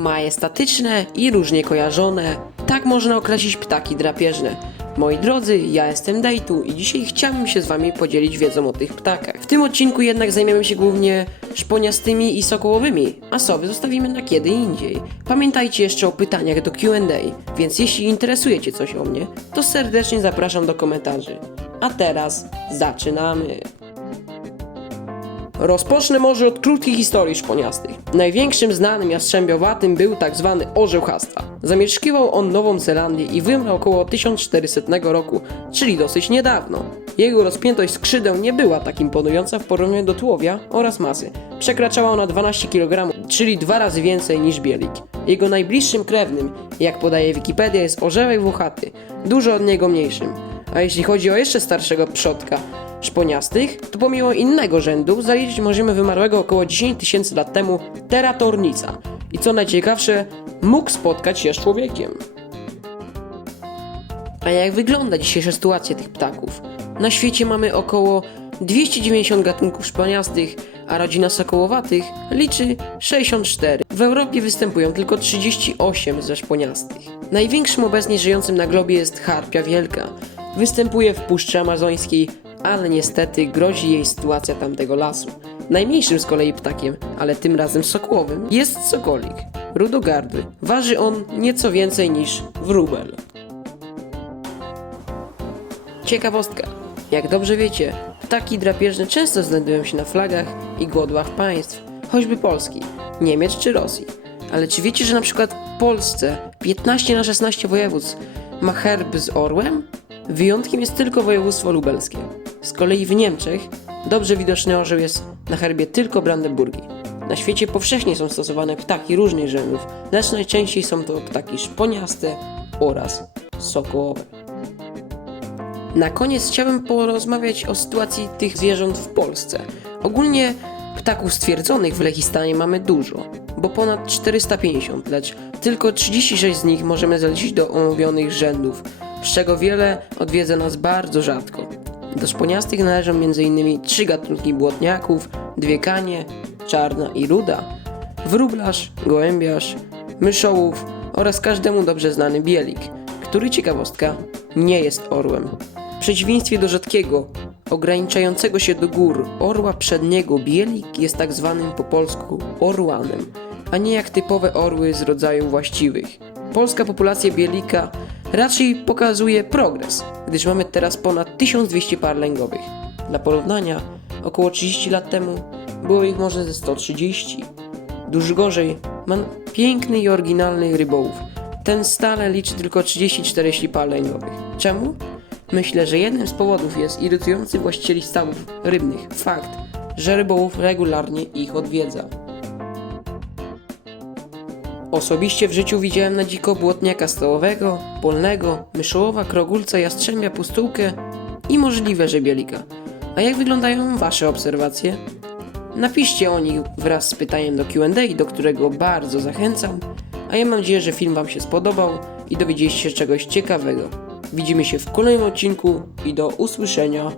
Majestatyczne i różnie kojarzone, tak można określić ptaki drapieżne. Moi drodzy, ja jestem Dejtu i dzisiaj chciałbym się z wami podzielić wiedzą o tych ptakach. W tym odcinku jednak zajmiemy się głównie szponiastymi i sokołowymi, a sowy zostawimy na kiedy indziej. Pamiętajcie jeszcze o pytaniach do Q&A, więc jeśli interesuje cię coś o mnie, to serdecznie zapraszam do komentarzy. A teraz zaczynamy! Rozpocznę może od krótkich historii szponiastych. Największym znanym jastrzębiowatym był tak zwany orzeł Hasta. Zamieszkiwał on Nową Zelandię i wymrał około 1400 roku, czyli dosyć niedawno. Jego rozpiętość skrzydeł nie była tak imponująca w porównaniu do tułowia oraz masy. Przekraczała ona 12 kg, czyli dwa razy więcej niż bielik. Jego najbliższym krewnym, jak podaje Wikipedia, jest orzełek włochaty, dużo od niego mniejszym. A jeśli chodzi o jeszcze starszego przodka, szponiastych, to pomimo innego rzędu zaliczyć możemy wymarłego około 10 tysięcy lat temu teratornica. I co najciekawsze, mógł spotkać się z człowiekiem. A jak wygląda dzisiejsza sytuacja tych ptaków? Na świecie mamy około 290 gatunków szponiastych, a rodzina sokołowatych liczy 64. W Europie występują tylko 38 ze szponiastych. Największym obecnie żyjącym na globie jest harpia wielka. Występuje w Puszczy Amazońskiej, ale niestety grozi jej sytuacja tamtego lasu. Najmniejszym z kolei ptakiem, ale tym razem sokłowym, jest sokolik. Rudogardły. Waży on nieco więcej niż wróbel. Ciekawostka. Jak dobrze wiecie, ptaki drapieżne często znajdują się na flagach i godłach państw, choćby Polski, Niemiec czy Rosji. Ale czy wiecie, że na przykład w Polsce 15 na 16 województw ma herb z orłem? Wyjątkiem jest tylko województwo lubelskie. Z kolei w Niemczech dobrze widoczny orzeł jest na herbie tylko Brandenburgii. Na świecie powszechnie są stosowane ptaki różnych rzędów, lecz najczęściej są to ptaki szponiaste oraz sokołowe. Na koniec chciałbym porozmawiać o sytuacji tych zwierząt w Polsce. Ogólnie ptaków stwierdzonych w Lechistanie mamy dużo, bo ponad 450, lecz tylko 36 z nich możemy zaliczyć do omówionych rzędów, z czego wiele odwiedza nas bardzo rzadko. Do szponiastych należą m.in. trzy gatunki błotniaków, dwie kanie, czarna i ruda, wróblarz, gołębiarz, myszołów oraz każdemu dobrze znany bielik, który ciekawostka nie jest orłem. W przeciwieństwie do rzadkiego, ograniczającego się do gór orła przedniego bielik jest tak zwanym po polsku orłanem, a nie jak typowe orły z rodzaju właściwych. Polska populacja bielika raczej pokazuje progres, gdyż mamy teraz ponad 1200 par lęgowych. Dla porównania, około 30 lat temu było ich może ze 130. Dużo gorzej, mam piękny i oryginalny rybołów. Ten stale liczy tylko 34 par lęgowych. Czemu? Myślę, że jednym z powodów jest irytujący właścicieli stawów rybnych fakt, że rybołów regularnie ich odwiedza. Osobiście w życiu widziałem na dziko błotniaka stołowego, polnego, myszołowa, krogulca, jastrzębia, pustułkę i możliwe, że bielika. A jak wyglądają Wasze obserwacje? Napiszcie o nich wraz z pytaniem do Q&A, do którego bardzo zachęcam. A ja mam nadzieję, że film Wam się spodobał i dowiedzieliście się czegoś ciekawego. Widzimy się w kolejnym odcinku i do usłyszenia.